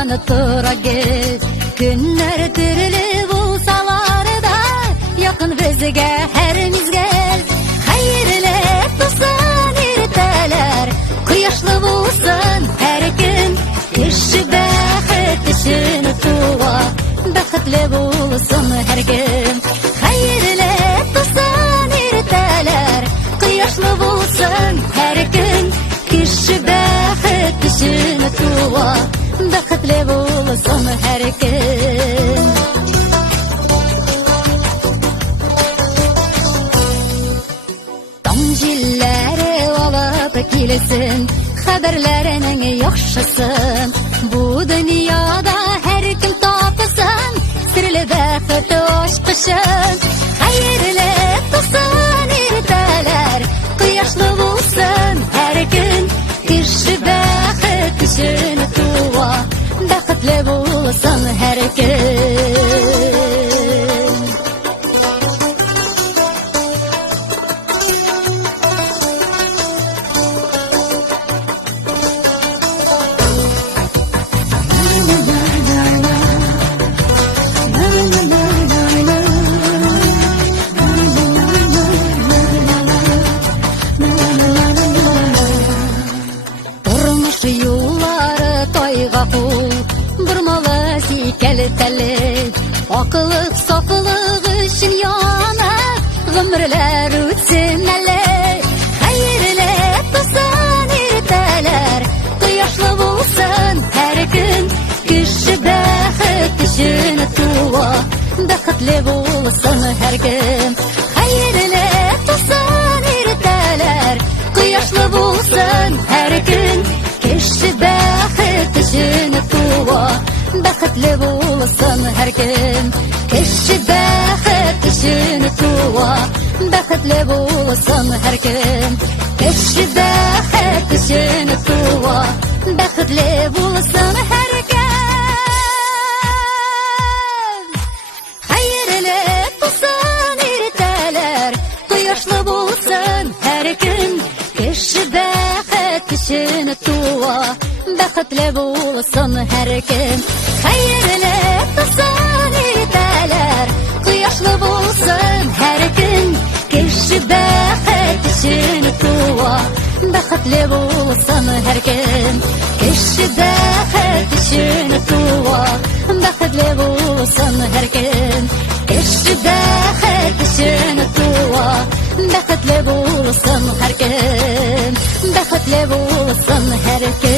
Янып турагыз күннәр төрле булсалар да, якын безгә һәр мизгел. Хәерле булсын иртәләр, кояшлы булсын һәр көн. Кеше бәхет өчен туа, бәхетле булсын һәр көн. Хәерле булсын иртәләр, кояшлы булсын һәр көн. Кеше бәхет өчен туа, бәхетле булсын һәр көн. Таң җилләре алып килсен, хәбәрләренең яхшысын. Бу дөньяда һәр кем тапсын, серле бәхет ачкычын. Хәерле булсын иртәләр, кояшлы булсын һәр көн. Кеше бәхет өчен туа, бәхетле булсын һәр көн. Юллары тайга кул, бормалы сикәлтәле. Акыллык, сафлык өчен яна, гомерләр үтсен әле. Хәерле булсын иртәләр, кояшлы булсын һәр көн. Кеше бәхет өчен туа, бәхетле булсын һәр көн. Хәерле булсын иртәләр, кояшлы булсын һәр көн. Кеше бәхет өчен туа, бәхетле булсын һәр көн. Кеше бәхет өчен туа, бәхетле булсын һәр көн. Кеше бәхет өчен туа, бәхетле булсын һәр көн. Хәерле булсын иртәләр, кояшлы булсын һәр көн. Кеше бәхет өчен туа, бәхетле булсын һәр көн. Хәерле булсын иртәләр, кояшлы булсын һәр көн. Кеше бәхет өчен туа, бәхетле булсын һәр көн. Кеше бәхет өчен туа, бәхетле булсын һәр көн. Кеше бәхет өчен туа, бәхетле булсын һәр көн. Бәхетле булсын һәр көн.